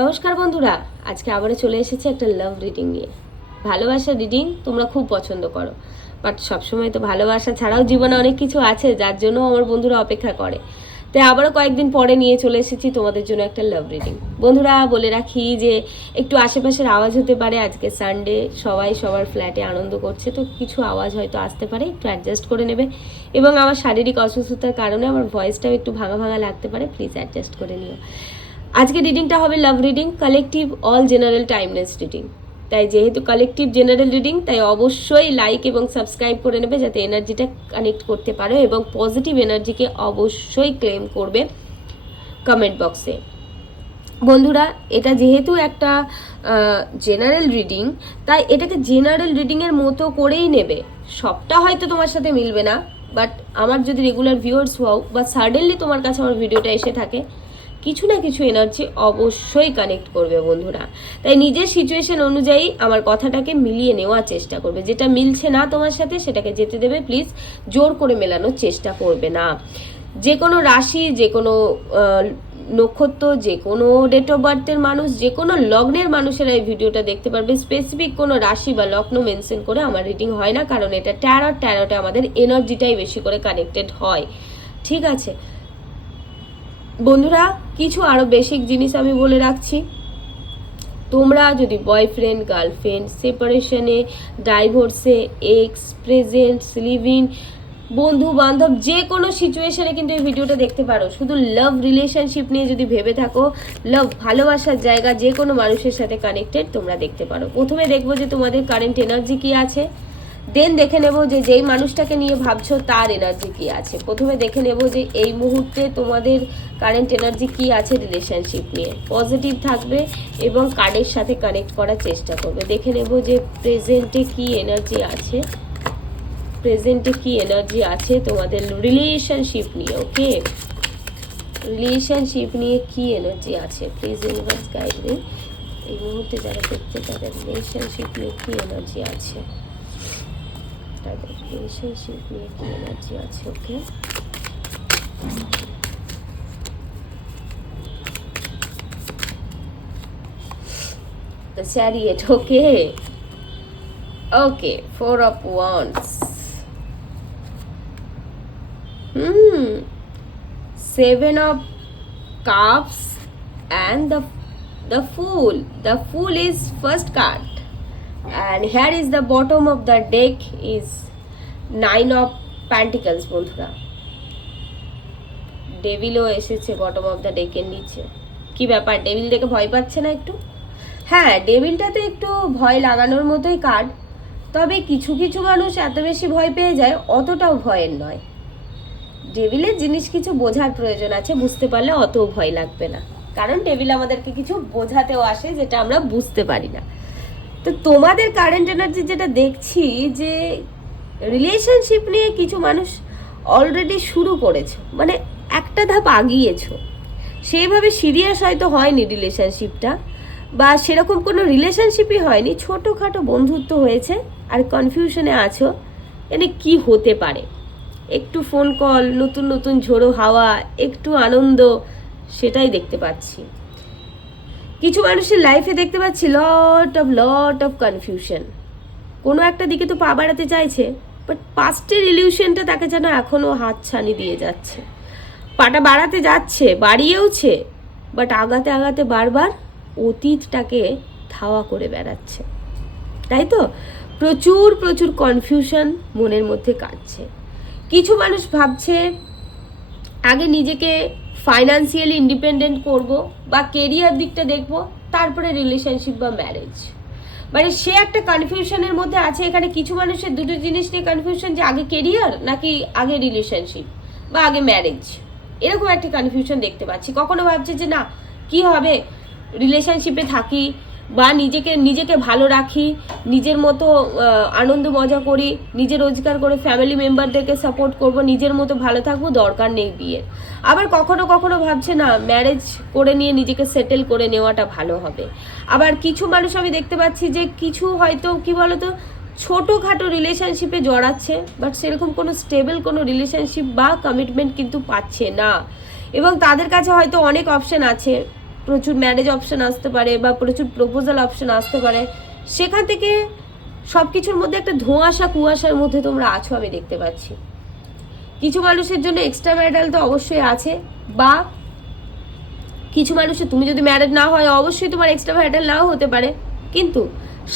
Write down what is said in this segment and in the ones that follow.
নমস্কার বন্ধুরা, আজকে আবারও চলে এসেছে একটা লাভ রিডিং নিয়ে। ভালোবাসার রিডিং তোমরা খুব পছন্দ করো, বাট সবসময় তো ভালোবাসা ছাড়াও জীবনে অনেক কিছু আছে যার জন্য আমার বন্ধুরা অপেক্ষা করে। তাই আবারও কয়েকদিন পরে নিয়ে চলে এসেছি তোমাদের জন্য একটা লাভ রিডিং। বন্ধুরা বলে রাখি যে একটু আশেপাশের আওয়াজ হতে পারে, আজকে সানডে, সবাই সবার ফ্ল্যাটে আনন্দ করছে, তো কিছু আওয়াজ হয়তো আসতে পারে, একটু অ্যাডজাস্ট করে নেবে। এবং আমার শারীরিক অসুস্থতার কারণে আমার ভয়েসটাও একটু ভাঙা ভাঙা লাগতে পারে, প্লিজ অ্যাডজাস্ট করে নিও। আজকে রিডিংটা হবে love reading, collective all general timeless reading. তাই যেহেতু কালেকটিভ জেনারেল রিডিং, তাই অবশ্যই লাইক এবং সাবস্ক্রাইব করে নেবে যাতে এনার্জিটা কানেক্ট করতে পারো, এবং পজিটিভ এনার্জিকে অবশ্যই ক্লেম করবে কমেন্ট বক্সে। বন্ধুরা, এটা যেহেতু একটা জেনারেল রিডিং, তাই এটাকে জেনারেল রিডিংয়ের মতো করেই নেবে। সবটা হয়তো তোমার সাথে মিলবে না, বাট আমার যদি রেগুলার ভিউয়ার্স হও বা সাডেনলি তোমার কাছে আমার ভিডিওটা এসে থাকে, কিছু না কিছু এনার্জি অবশ্যই কানেক্ট করবে বন্ধুরা। তাই নিজের সিচুয়েশন অনুযায়ী আমার কথাটাকে মিলিয়ে নেওয়ার চেষ্টা করবে। যেটা মিলছে না তোমার সাথে সেটাকে যেতে দেবে, প্লিজ জোর করে মেলানোর চেষ্টা করবে না। যে কোনো রাশি, যে কোনো নক্ষত্র, যে কোনো ডেট অফ বার্থের মানুষ, যে কোনো লগ্নের মানুষেরা এই ভিডিওটা দেখতে পারবে। স্পেসিফিক কোনো রাশি বা লগ্ন মেনশন করে আমার রিডিং হয় না, কারণ এটা ট্যারোটে আমাদের এনার্জিটাই বেশি করে কানেক্টেড হয়। ঠিক আছে বন্ধুরা, কিছু আরও বেসিক জিনিস আমি বলে রাখছি। তোমরা যদি বয়ফ্রেন্ড, গার্লফ্রেন্ড, সেপারেশনে, ডাইভোর্সে, এক্স, প্রেজেন্ট, লিভিং, বন্ধু বান্ধব, যে কোনো সিচুয়েশনে কিন্তু এই ভিডিওটা দেখতে পারো। শুধু লাভ রিলেশনশিপ নিয়ে যদি ভেবে থাকো, লাভ ভালোবাসার জায়গা, যে কোনো মানুষের সাথে কানেক্টেড, তোমরা দেখতে পারো। প্রথমে দেখবো যে তোমাদের কারেন্ট এনার্জি কি আছে, দেন দেখে নেব যে যেই মানুষটাকে নিয়ে ভাবছো তার এনার্জি কি আছে। প্রথমে দেখে নেব যে এই মুহূর্তে তোমাদের কারেন্ট এনার্জি কি আছে রিলেশনশিপ নিয়ে। পজিটিভ থাকবে এবং কার্ডের সাথে কানেক্ট করার চেষ্টা করবে। দেখে নেব যে প্রেজেন্টে কি এনার্জি আছে, প্রেজেন্টে কি এনার্জি আছে তোমাদের রিলেশনশিপ নিয়ে। ওকে, রিলেশনশিপ নিয়ে কি এনার্জি আছে, প্লিজ ইউনিভার্স গাইড মি। এই মুহূর্তে যারা দেখতে, তাদের রিলেশনশিপ নিয়ে কি এনার্জি আছে, তাদের রিলেশনশিপ নিয়ে কি এনার্জি আছে। ওকে, the chariot. Okay, okay, 4 of wands, 7 of cups, and the fool. The fool is first card, and here is the bottom of the deck is 9 of pentacles. বন্ধুরা, ডেভিলও এসেছে bottom of the ডেকের নিচে। কি ব্যাপার, devil দেখে ভয় পাচ্ছে না একটু? হ্যাঁ, ডেভিলটা তো একটু ভয় লাগানোর মতোই কার্ড, তবে কিছু কিছু মানুষ এত বেশি ভয় পেয়ে যায়, অতটাও ভয়ের নয়। ডেভিলের জিনিস কিছু বোঝার প্রয়োজন আছে, বুঝতে পারলে অত ভয় লাগবে না, কারণ ডেভিল আমাদেরকে কিছু বোঝাতেও আসে যেটা আমরা বুঝতে পারি না। তো তোমাদের কারেন্ট এনার্জি যেটা দেখছি, যে রিলেশনশিপ নিয়ে কিছু মানুষ অলরেডি শুরু করেছো, মানে একটা ধাপ আগিয়েছো। সেইভাবে সিরিয়াস হয়তো হয়নি রিলেশনশিপটা, বা সেরকম কোনো রিলেশনশিপই হয়নি, ছোটোখাটো বন্ধুত্ব হয়েছে, আর কনফিউশনে আছো মানে কি হতে পারে। একটু ফোন কল, নতুন নতুন ঝোড়ো হাওয়া, একটু আনন্দ, সেটাই দেখতে পাচ্ছি। কিছু মানুষের লাইফে দেখতে পাচ্ছি লট অফ কনফিউশন। কোনো একটা দিকে তো পা বাড়াতে চাইছে, বাট পাস্টের ইলিউশনটা তাকে যেন এখনও হাতছানি দিয়ে যাচ্ছে। পাটা বাড়াতে যাচ্ছে, বাড়িয়েওছে, বাট আগাতে আগাতে বারবার অতীতটাকে ধাওয়া করে বেড়াচ্ছে। তাই তো প্রচুর প্রচুর কনফিউশন মনের মধ্যে কাটছে। কিছু মানুষ ভাবছে আগে নিজেকে ফাইন্যান্সিয়ালি ইন্ডিপেন্ডেন্ট করব, বা কেরিয়ার দিকটা দেখব, তারপরে রিলেশনশিপ বা ম্যারেজ। মানে সে একটা কনফিউশনের মধ্যে আছে। এখানে কিছু মানুষের দুটো জিনিস নিয়ে কনফিউশন, যে আগে কেরিয়ার নাকি আগে রিলেশনশিপ বা আগে ম্যারেজ, এরকম একটা কনফিউশন দেখতে পাচ্ছি। কখনো ভাবছে যে না, কি হবে, রিলেশনশিপে থাকি বা নিজেকে ভালো রাখি, নিজের মতো আনন্দ মজা করি, নিজে রোজগার করে ফ্যামিলি মেম্বারদেরকে সাপোর্ট করব, নিজের মতো ভালো থাকবো, দরকার নেই বিয়ের। আবার কখনো কখনো ভাবছে না, ম্যারেজ করে নিয়ে নিজেকে সেটেল করে নেওয়াটা ভালো হবে। আবার কিছু মানুষ আমি দেখতে পাচ্ছি যে কিছু হয়তো কি বলতো, ছোটোখাটো রিলেশনশিপে জড়াচ্ছে, বাট সেরকম কোনো স্টেবল কোনো রিলেশনশিপ বা কমিটমেন্ট কিন্তু পাচ্ছে না, এবং তাদের কাছে হয়তো অনেক অপশন আছে। প্রচুর ম্যারেজ অপশন আসতে পারে বা প্রচুর প্রপোজাল অপশন আসতে পারে, সেখান থেকে সব কিছুর মধ্যে একটা ধোঁয়াশা কুয়াশার মধ্যে তোমরা আছো আমি দেখতে পাচ্ছি। কিছু মানুষের জন্য এক্সট্রা ম্যারিটাল তো অবশ্যই আছে, বা কিছু মানুষের, তুমি যদি ম্যারিড না হয় অবশ্যই তোমার এক্সট্রা ম্যারিটাল নাও হতে পারে, কিন্তু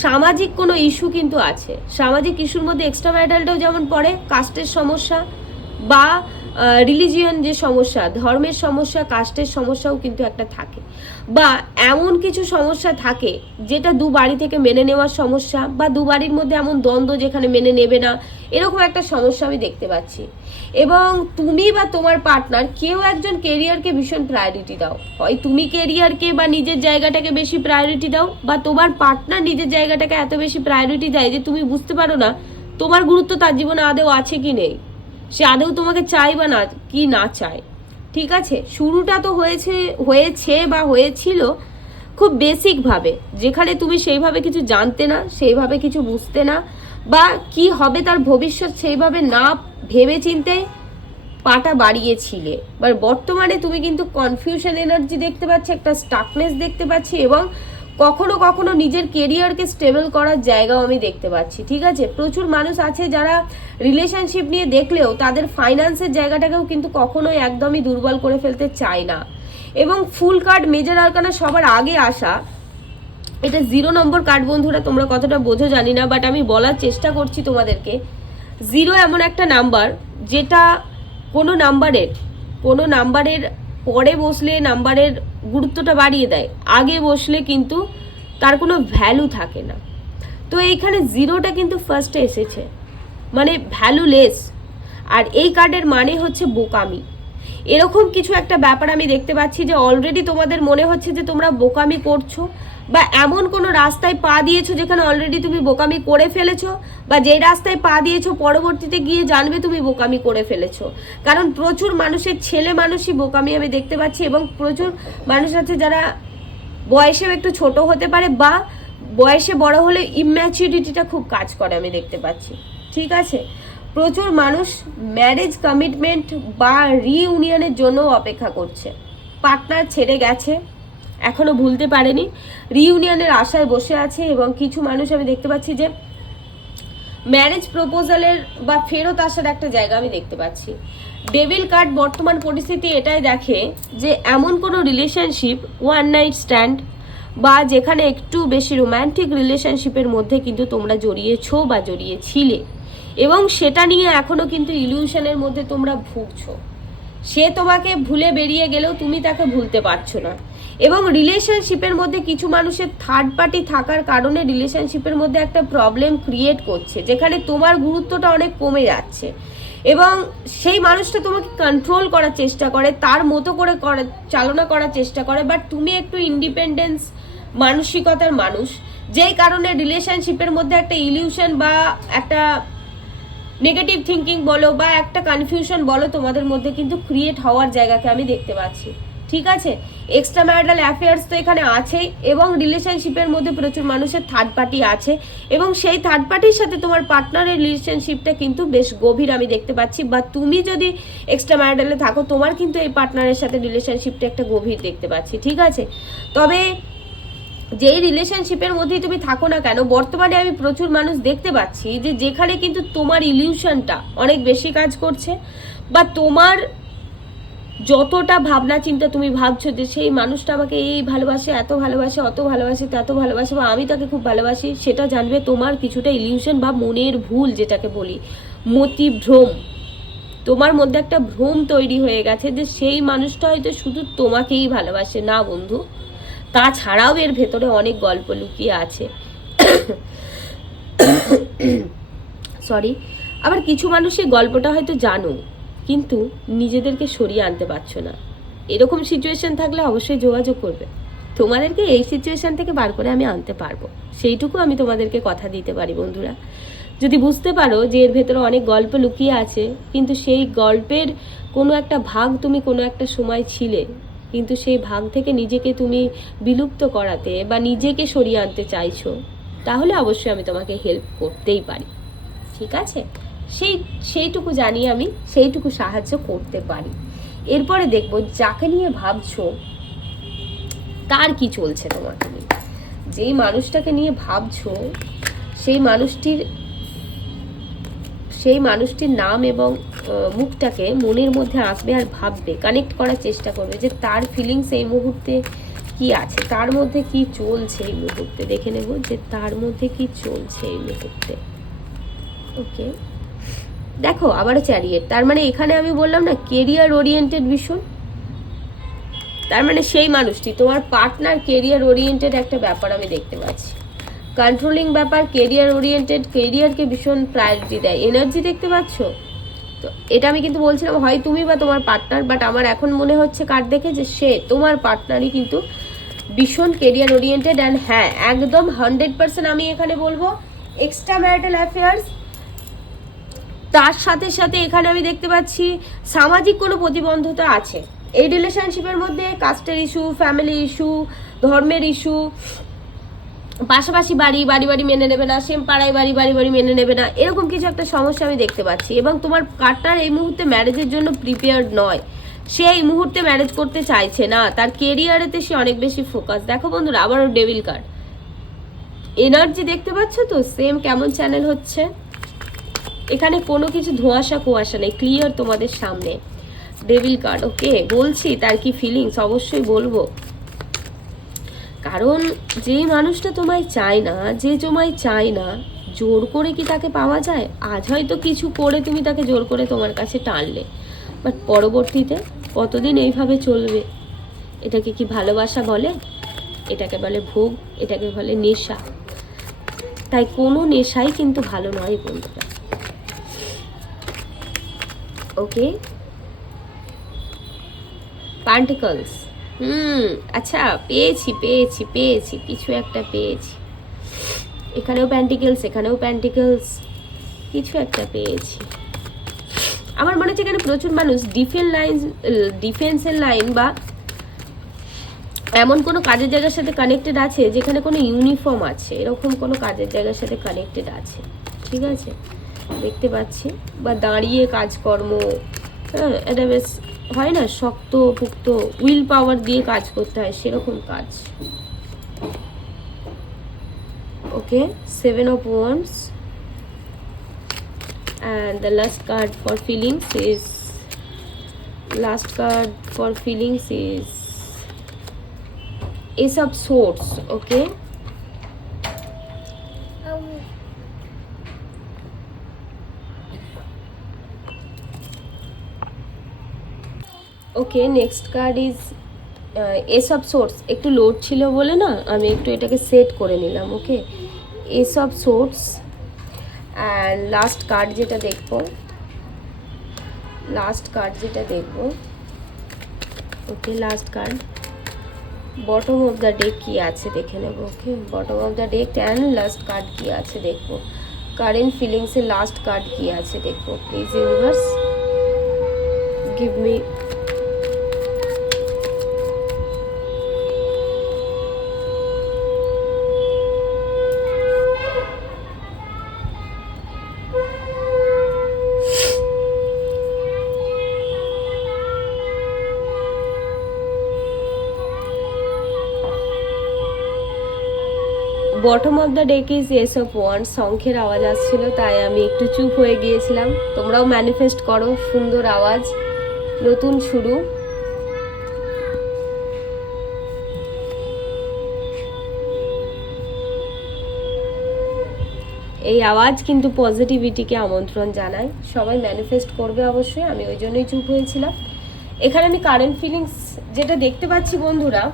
সামাজিক কোনো ইস্যু কিন্তু আছে। সামাজিক ইস্যুর মধ্যে এক্সট্রা ম্যারিটালটাও যেমন পড়ে, কাস্টের সমস্যা বা রিলিজিয়ন যে সমস্যা, ধর্মের সমস্যা, কাস্টের সমস্যাও কিন্তু একটা থাকে, বা এমন কিছু সমস্যা থাকে যেটা দু বাড়ি থেকে মেনে নেওয়ার সমস্যা, বা দু বাড়ির মধ্যে এমন দ্বন্দ্ব যেখানে মেনে নেবে না, এরকম একটা সমস্যা আমি দেখতে পাচ্ছি। এবং তুমি বা তোমার পার্টনার কেউ একজন কেরিয়ারকে ভীষণ প্রায়োরিটি দাও, হয় তুমি কেরিয়ারকে বা নিজের জায়গাটাকে বেশি প্রায়োরিটি দাও, বা তোমার পার্টনার নিজের জায়গাটাকে এত বেশি প্রায়োরিটি দেয় যে তুমি বুঝতে পারো না তোমার গুরুত্ব তার জীবনে আদৌ আছে কি নেই, সে আদৌ তোমাকে চাই বা না কি না চায়। ঠিক আছে, শুরুটা তো হয়েছে বা হয়েছিল খুব বেসিকভাবে, যেখানে তুমি সেইভাবে কিছু জানতে না, সেইভাবে কিছু বুঝতে না, বা কি হবে তার ভবিষ্যৎ সেইভাবে না ভেবে চিনতে পাটা বাড়িয়েছিলে। এবার বর্তমানে তুমি কিন্তু কনফিউশন এনার্জি দেখতে পাচ্ছি, একটা স্টাকনেস দেখতে পাচ্ছি, এবং কখনো কখনো নিজের কেরিয়ারকে স্টেবল করার জায়গাও আমি দেখতে পাচ্ছি। ঠিক আছে, প্রচুর মানুষ আছে যারা রিলেশনশিপ নিয়ে দেখলেও তাদের ফাইন্যান্সের জায়গাটাকেও কিন্তু কখনোই একদমই দুর্বল করে ফেলতে চায় না। এবং ফুল কার্ড মেজর আরকানা সবার আগে আসা, এটা 0 নম্বর কার্ড বন্ধুরা, তোমরা কতটা বোঝো জানি না, বাট আমি বলার চেষ্টা করছি তোমাদেরকে। 0 এমন একটা নাম্বার যেটা কোনো নাম্বারের পরে বসলে নাম্বারের গুরুত্বটা বাড়িয়ে দেয়, আগে বসলে কিন্তু তার কোনো ভ্যালু থাকে না। তো এইখানে 0টা কিন্তু ফার্স্টে এসেছে, মানে ভ্যালুলেস। আর এই কার্ডের মানে হচ্ছে বোকামি। এরকম কিছু একটা ব্যাপার আমি দেখতে পাচ্ছি যে অলরেডি তোমাদের মনে হচ্ছে যে তোমরা বোকামি করছো, বা এমন কোনো রাস্তায় পা দিয়েছো যেখানে অলরেডি তুমি বোকামি করে ফেলেছো, বা যেই রাস্তায় পা দিয়েছো পরবর্তীতে গিয়ে জানবে তুমি বোকামি করে ফেলেছো। কারণ প্রচুর মানুষের ছেলে মানুষই বোকামি আমি দেখতে পাচ্ছি, এবং প্রচুর মানুষ আছে যারা বয়সেও একটু ছোট হতে পারে, বা বয়সে বড় হলে ইম্যাচুরিটিটা খুব কাজ করে আমি দেখতে পাচ্ছি। ঠিক আছে, প্রচুর মানুষ ম্যারেজ কমিটমেন্ট বা রিইউনিয়নের জন্য অপেক্ষা করছে। পার্টনার ছেড়ে গেছে, এখনো ভুলতে পারেনি, রিইউনিয়নের আশায় বসে আছে। এবং কিছু মানুষ আমি দেখতে পাচ্ছি যে ম্যারেজ প্রপোজালের বা ফেরত আসার একটা জায়গা আমি দেখতে পাচ্ছি। ডেভিল কার্ড বর্তমান পরিস্থিতি এটাই দেখে যে এমন কোনো রিলেশনশিপ, ওয়ান নাইট স্ট্যান্ড, বা যেখানে একটু বেশি রোম্যান্টিক রিলেশনশিপের মধ্যে কিন্তু তোমরা জড়িয়েছো বা জড়িয়েছিলে, এবং সেটা নিয়ে এখনো কিন্তু ইলিউশনের মধ্যে তোমরা ভুগছো। সে তোমাকে ভুলে বেরিয়ে গেলেও তুমি তাকে ভুলতে পারছো না। এবং রিলেশনশিপের মধ্যে কিছু মানুষের থার্ড পার্টি থাকার কারণে রিলেশনশিপের মধ্যে একটা প্রবলেম ক্রিয়েট করছে, যেখানে তোমার গুরুত্বটা অনেক কমে যাচ্ছে, এবং সেই মানুষটা তোমাকে কন্ট্রোল করার চেষ্টা করে, তার মতো করে চালনা করার চেষ্টা করে, বাট তুমি একটু ইন্ডিপেন্ডেন্স মানসিকতার মানুষ, যেই কারণে রিলেশনশিপের মধ্যে একটা ইলিউশন বা একটা নেগেটিভ থিঙ্কিং বলো বা একটা কনফিউশন বলো তোমাদের মধ্যে কিন্তু ক্রিয়েট হওয়ার জায়গাকে আমি দেখতে পাচ্ছি। ঠিক আছে, এক্সট্রা ম্যারিটাল অ্যাফেয়ার্স তো এখানে আছেই, এবং রিলেশনশিপের মধ্যে প্রচুর মানুষের থার্ড পার্টি আছে, এবং সেই থার্ড পার্টির সাথে তোমার পার্টনারের রিলেশনশিপটা কিন্তু বেশ গভীর আমি দেখতে পাচ্ছি। বা তুমি যদি এক্সট্রা ম্যারিটালে থাকো, তোমার কিন্তু এই পার্টনারের সাথে রিলেশনশিপটা একটা গভীর দেখতে পাচ্ছি। ঠিক আছে, তবে যেই রিলেশনশিপের মধ্যেই তুমি থাকো না কেন, বর্তমানে আমি প্রচুর মানুষ দেখতে পাচ্ছি যে যেখানে কিন্তু তোমার ইলিউশনটা অনেক বেশি কাজ করছে, বা তোমার যতটা ভাবনা চিন্তা তুমি ভাবছো যে সেই মানুষটা আমাকে এই ভালোবাসে, এত ভালোবাসে, অত ভালোবাসে, তত ভালোবাসে, বা আমি তাকে খুব ভালোবাসি, সেটা জানবে তোমার কিছুটা ইলিউশন বা মনের ভুল, যেটাকে বলি মতিভ্রম। তোমার মধ্যে একটা ভ্রম তৈরি হয়ে গেছে যে সেই মানুষটা হয়তো শুধু তোমাকেই ভালোবাসে। না বন্ধু, তাছাড়াও এর ভেতরে অনেক গল্প লুকিয়ে আছে। সরি। আবার কিছু মানুষ এই গল্পটা হয়তো জানো, কিন্তু নিজেদেরকে সরিয়ে আনতে পারছো না। এরকম সিচুয়েশন থাকলে অবশ্যই যোগাযোগ করবে, তোমাদেরকে এই সিচুয়েশন থেকে বার করে আমি আনতে পারবো, সেইটুকু আমি তোমাদেরকে কথা দিতে পারি বন্ধুরা। যদি বুঝতে পারো যে এর ভেতরে অনেক গল্প লুকিয়ে আছে, কিন্তু সেই গল্পের কোনো একটা ভাগ তুমি কোনো একটা সময় ছিলে, কিন্তু সেই ভাগ থেকে নিজেকে তুমি বিলুপ্ত করাতে বা নিজেকে সরিয়ে আনতে চাইছো, তাহলে অবশ্যই আমি তোমাকে হেল্প করতেই পারি। ঠিক আছে, সেইটুকু জানি আমি, সেইটুকু সাহায্য করতে পারি। এরপরে দেখবো যাকে নিয়ে ভাবছো তার কি চলছে তোমাকে নিয়ে, যেই মানুষটাকে নিয়ে ভাবছো সেই মানুষটির নাম এবং মুখটাকে মনের মধ্যে আসবে আর ভাববে, কানেক্ট করার চেষ্টা করবে যে তার ফিলিংস এই মুহূর্তে কি আছে, তার মধ্যে কি চলছে এই মুহূর্তে। দেখে নেব যে তার মধ্যে কি চলছে এই মুহূর্তে। ওকে, দেখো আবারও চ্যারিয়েট, তার মানে এখানে আমি বললাম না কেরিয়ার ওরিয়েন্টেড ভীষণ, তার মানে সেই মানুষটি তোমার পার্টনার কেরিয়ার ওরিয়েন্টেড একটা ব্যাপার আমি দেখতে পাচ্ছি, কন্ট্রোলিং ব্যাপার, কেরিয়ার ওরিয়েন্টেড, কেরিয়ারকে ভীষণ প্রায়োরিটি দেয়, এনার্জি দেখতে পাচ্ছ। তো এটা আমি কিন্তু বলছিলাম হয় তুমি বা তোমার পার্টনার, বাট আমার এখন মনে হচ্ছে কার্ড দেখে যে সে তোমার পার্টনারই কিন্তু ভীষণ কেরিয়ার ওরিয়েন্টেড। অ্যান্ড হ্যাঁ, একদম 100% আমি এখানে বলবো এক্সট্রা ম্যারিটাল অ্যাফেয়ার্স, তার সাথে সাথে এখানে আমি দেখতে পাচ্ছি সামাজিক কোনো প্রতিবন্ধকতা আছে এই রিলেশনশিপের মধ্যে, কাস্টের ইস্যু, ফ্যামিলি ইস্যু, ধর্মের ইস্যু, পাশাপাশি বাড়ি মেনে নেবে না, সেম পাড়ায় বাড়ি মেনে নেবে না, এরকম কিছু একটা সমস্যা আমি দেখতে পাচ্ছি। এবং তোমার পার্টনার এই মুহূর্তে ম্যারেজের জন্য প্রিপেয়ার্ড নয়, সে এই মুহূর্তে ম্যারেজ করতে চাইছে না, তার কেরিয়ারেতে সে অনেক বেশি ফোকাস। দেখো বন্ধুরা, আবারও ডেভিল কার্ড, এনার্জি দেখতে পাচ্ছ তো সেম কেমন চ্যানেল হচ্ছে, এখানে কোনো কিছু ধোঁয়াশা কুয়াশা নেই, ক্লিয়ার তোমাদের সামনে ডেভিল কার্ড। ওকে, বলছি তার কি ফিলিংস অবশ্যই বলবো, কারণ যে মানুষটা তোমায় চায় না জোর করে কি তাকে পাওয়া যায়? আজ হয়তো কিছু করে তুমি তাকে জোর করে তোমার কাছে টানলে, বাট পরবর্তীতে কতদিন এইভাবে চলবে? এটাকে কি ভালোবাসা বলে? এটাকে বলে ভোগ, এটাকে বলে নেশা। তাই কোনো নেশাই কিন্তু ভালো নয় বন্ধুরা। ওকে, পার্টিকলস, আচ্ছা পেয়েছি কিছু একটা পেয়েছি, এখানেও প্যান্টিকলস, এখানেও প্যান্টিকলস, কিছু একটা পেয়েছি। আমার মনে হচ্ছে এখানে প্রচুর মানুষ ডিফেন্সের লাইন বা এমন কোনো কাজের জায়গার সাথে কানেক্টেড আছে যেখানে কোনো ইউনিফর্ম আছে, এরকম কোনো কাজের জায়গার সাথে কানেক্টেড আছে, ঠিক আছে, দেখতে পাচ্ছি। বা দাঁড়িয়ে কাজকর্ম, হ্যাঁ, এটা বেশ হয় না, শক্ত পুক্ত উইল পাওয়ার দিয়ে কাজ করতে হয়, সেরকম কাজ। ওকে, 7 of Wands, and the last card for feelings is Ace of Swords. Okay, okay, next card is ace of swords. একটু লোড ছিল বলে না আমি একটু এটাকে সেট করে নিলাম। Okay, ace of swords. And last card যেটা দেখবো, okay, last card bottom of the deck কি আছে দেখে নেব। Okay, bottom of the deck and last card কি আছে দেখবো, কারেন্ট ফিলিংসের লাস্ট কার্ড কি আছে দেখবো। Please universe give me bottom of the deck is ace of wands. শঙ্খের আওয়াজ আসছিল তাই আমি একটু চুপ হয়ে গিয়েছিলাম। তোমরাও ম্যানিফেস্ট করো, সুন্দর আওয়াজ, নতুন শুরু। এই আওয়াজ কিন্তু পজিটিভিটিকে আমন্ত্রণ জানায়, সবাই ম্যানিফেস্ট করবে অবশ্যই, আমি ওই জন্যই চুপ হয়েছিলাম। এখানে আমি কারেন্ট ফিলিংস যেটা দেখতে পাচ্ছি বন্ধুরা,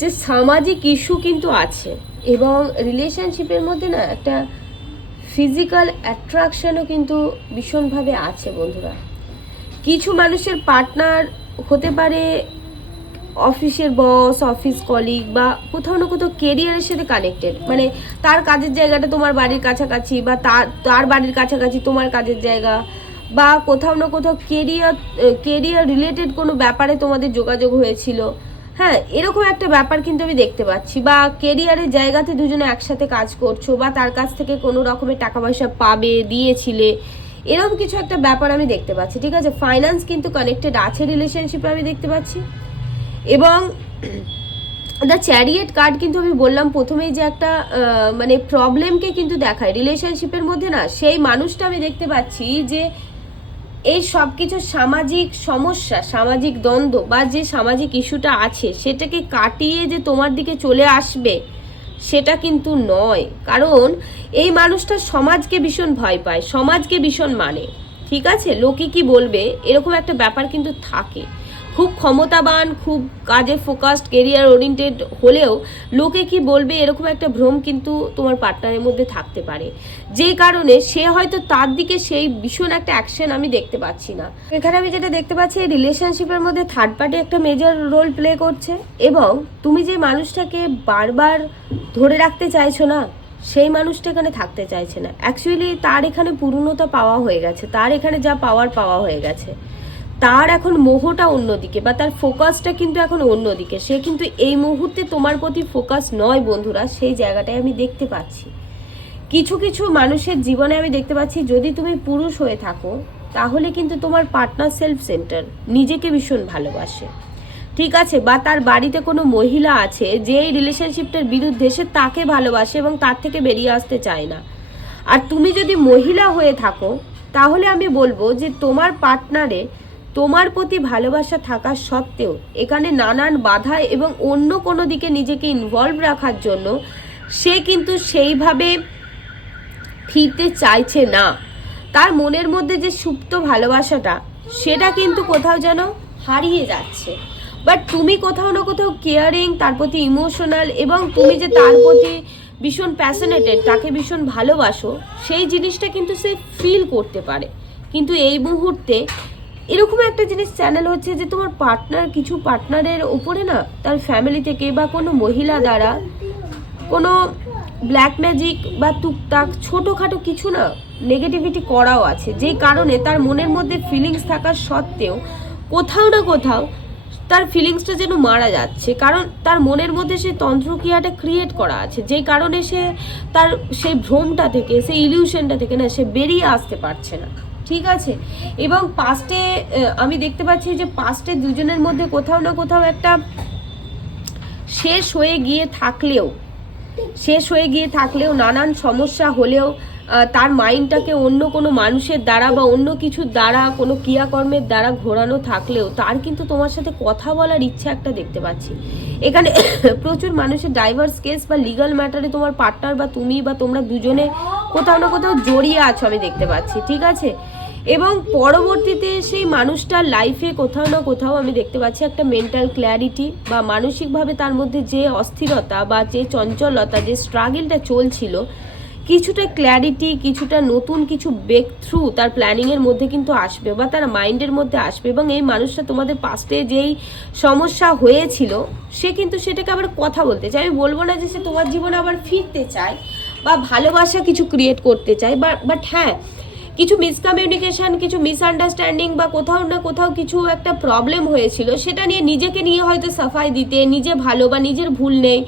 যে সামাজিক ইস্যু কিন্তু আছে এবং রিলেশনশিপের মধ্যে না একটা ফিজিক্যাল অ্যাট্রাকশনও কিন্তু ভীষণভাবে আছে বন্ধুরা। কিছু মানুষের পার্টনার হতে পারে অফিসের বস, অফিস কলিগ, বা কোথাও না কোথাও কেরিয়ারের সাথে কানেক্টেড, মানে তার কাজের জায়গাটা তোমার বাড়ির কাছাকাছি, বা তার বাড়ির কাছাকাছি তোমার কাজের জায়গা, বা কোথাও না কোথাও কেরিয়ার রিলেটেড কোনো ব্যাপারে তোমাদের যোগাযোগ হয়েছিল। হ্যাঁ, এরকম একটা ব্যাপার কিন্তু আমি দেখতে পাচ্ছি। বা কেরিয়ারের জায়গাতে দুজনে একসাথে কাজ করছো, বা তার কাছ থেকে কোনো রকমের টাকা পয়সা দিয়েছিলে, এরকম কিছু একটা ব্যাপার আমি দেখতে পাচ্ছি। ঠিক আছে, ফাইন্যান্স কিন্তু কানেক্টেড আছে রিলেশনশিপে আমি দেখতে পাচ্ছি। এবং দ্য চ্যারিয়েট কার্ড কিন্তু আমি বললাম প্রথমেই যে একটা মানে প্রবলেমকে কিন্তু দেখায় রিলেশনশিপের মধ্যে না, সেই মানুষটা আমি দেখতে পাচ্ছি যে এই সব কিছু সামাজিক সমস্যা, সামাজিক দ্বন্দ্ব বা যে সামাজিক ইস্যুটা আছে সেটাকে কাটিয়ে যে তোমার দিকে চলে আসবে সেটা কিন্তু নয়। কারণ এই মানুষটা সমাজকে ভীষণ ভয় পায়, সমাজকে ভীষণ মানে, ঠিক আছে, লোকে কি বলবে এরকম একটা ব্যাপার কিন্তু থাকে। খুব ক্ষমতাবান, খুব কাজে ফোকাসড, কেরিয়ার ওরিয়েন্টেড হলেও লোকে কি বলবে এরকম একটা ভ্রম কিন্তু তোমার পার্টনারের মধ্যে থাকতে পারে, যেই কারণে সে হয়তো তার দিকে সেই ভীষণ একটা অ্যাকশন আমি দেখতে পাচ্ছি না। এখানে আমি যেটা দেখতে পাচ্ছি এই রিলেশনশিপের মধ্যে থার্ড পার্টি একটা মেজর রোল প্লে করছে, এবং তুমি যে মানুষটাকে বারবার ধরে রাখতে চাইছো না সেই মানুষটা এখানে থাকতে চাইছে না। অ্যাকচুয়ালি তার এখানে পূর্ণতা পাওয়া হয়ে গেছে, তার এখানে যা পাওয়া হয়ে গেছে, তার এখন মোহটা অন্যদিকে বা তার ফোকাসটা কিন্তু এখন অন্যদিকে। সে কিন্তু এই মুহূর্তে তোমার প্রতি ফোকাস নয় বন্ধুরা, সেই জায়গাটায় আমি দেখতে পাচ্ছি। কিছু কিছু মানুষের জীবনে আমি দেখতে পাচ্ছি যদি তুমি পুরুষ হয়ে থাকো তাহলে কিন্তু তোমার পার্টনার সেলফ সেন্টার, নিজেকে ভীষণ ভালোবাসে, ঠিক আছে, বা তার বাড়িতে কোনো মহিলা আছে যে এই রিলেশনশিপটার বিরুদ্ধে, সে তাকে ভালোবাসে এবং তার থেকে বেরিয়ে আসতে চায় না। আর তুমি যদি মহিলা হয়ে থাকো তাহলে আমি বলবো যে তোমার পার্টনারে তোমার প্রতি ভালোবাসা থাকা সত্ত্বেও এখানে নানান বাধা এবং অন্য কোনো দিকে নিজেকে ইনভলভ রাখার জন্য সে কিন্তু সেইভাবে ফিরতে চাইছে না। তার মনের মধ্যে যে সুপ্ত ভালোবাসাটা সেটা কিন্তু কোথাও যেন হারিয়ে যাচ্ছে। বাট তুমি কোথাও না কোথাও কেয়ারিং, তার প্রতি ইমোশনাল, এবং তুমি যে তার প্রতি ভীষণ প্যাশনেটেড, তাকে ভীষণ ভালোবাসো, সেই জিনিসটা কিন্তু সে ফিল করতে পারে। কিন্তু এই মুহূর্তে এরকম একটা জিনিস চ্যানেল হচ্ছে যে তোমার পার্টনার, কিছু পার্টনারের উপরে না তার ফ্যামিলি থেকে বা কোনো মহিলা দ্বারা কোনো ব্ল্যাক ম্যাজিক বা টুকটাক ছোটোখাটো কিছু না নেগেটিভিটি করাও আছে, যেই কারণে তার মনের মধ্যে ফিলিংস থাকার সত্ত্বেও কোথাও না কোথাও তার ফিলিংসটা যেন মারা যাচ্ছে। কারণ তার মনের মধ্যে সেই তন্ত্রক্রিয়াটা ক্রিয়েট করা আছে, যেই কারণে সে তার সেই ভ্রমটা থেকে, সেই ইলিউশনটা থেকে না সে বেরিয়ে আসতে পারছে না, ঠিক আছে। এবং পাস্টে আমি দেখতে পাচ্ছি যে পাস্টে দুজনের মধ্যে কোথাও না কোথাও একটা শেষ হয়ে গিয়ে থাকলেও নানান সমস্যা হলেও তার মাইন্ডটাকে অন্য কোনো মানুষের দ্বারা বা অন্য কিছুর দ্বারা, কোনো ক্রিয়াকর্মের দ্বারা ঘোরানো থাকলেও তার কিন্তু তোমার সাথে কথা বলার ইচ্ছা একটা দেখতে পাচ্ছি। এখানে প্রচুর মানুষের ডাইভার্স কেস বা লিগাল ম্যাটারে তোমার পার্টনার বা তুমি বা তোমরা দুজনে কোথাও না কোথাও জড়িয়ে আছো আমি দেখতে পাচ্ছি, ঠিক আছে। এবং পরবর্তীতে সেই মানুষটার লাইফে কোথাও না কোথাও আমি দেখতে পাচ্ছি একটা মেন্টাল ক্ল্যারিটি বা মানসিকভাবে তার মধ্যে যে অস্থিরতা বা যে চঞ্চলতা, যে স্ট্রাগলটা চলছিল, কিছুটা ক্ল্যারিটি, কিছুটা নতুন কিছু ব্রেক থ্রু তার প্ল্যানিংয়ের মধ্যে কিন্তু আসবে বা তার মাইন্ডের মধ্যে আসবে। এবং এই মানুষটা তোমাদের পাস্টে যেই সমস্যা হয়েছিল সে কিন্তু সেটাকে আবার কথা বলতে চায়। আমি বলবো না যে সে তোমার জীবনে আবার ফিরতে চায় বা ভালোবাসা কিছু ক্রিয়েট করতে চায়, বাট হ্যাঁ, কিছু মিসকমিউনিকেশন, কিছু মিসআন্ডারস্ট্যান্ডিং বা কোথাও না কোথাও কিছু একটা প্রবলেম হয়েছিল, সেটা নিয়ে নিজেকে নিয়ে হয়তো সাফাই দিতে, নিজে ভালো বা নিজের ভুল নেই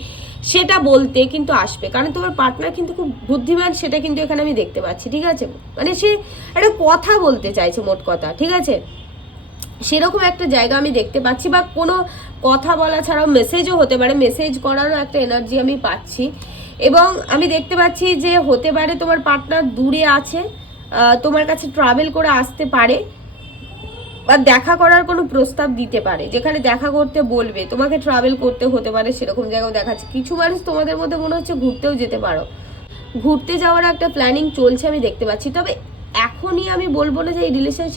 সেটা বলতে কিন্তু আসবে। কারণ তোমার পার্টনার কিন্তু খুব বুদ্ধিমান, সেটা কিন্তু এখানে আমি দেখতে পাচ্ছি, ঠিক আছে। মানে সে একটা কথা বলতে চাইছে, মোট কথা, ঠিক আছে, সেরকম একটা জায়গা আমি দেখতে পাচ্ছি। বা কোনো কথা বলা ছাড়াও মেসেজও হতে পারে, মেসেজ করারও একটা এনার্জি আমি পাচ্ছি। এবং আমি দেখতে পাচ্ছি যে হতে পারে তোমার পার্টনার দূরে আছে, তোমার কাছে ট্রাভেল করে আসতে পারে বা দেখা করার কোনো প্রস্তাব দিতে পারে, যেখানে দেখা করতে বলবে, তোমাকে ট্রাভেল করতে হতে পারে, সেরকম জায়গাও দেখাচ্ছে। কিছু মানুষ তোমাদের মধ্যে মনে হচ্ছে ঘুরতেও যেতে পারো, ঘুরতে যাওয়ার একটা প্ল্যানিং চলছে আমি দেখতে পাচ্ছি। তবে এখনই আমি বলবো না যে এই রিলেশনশিপ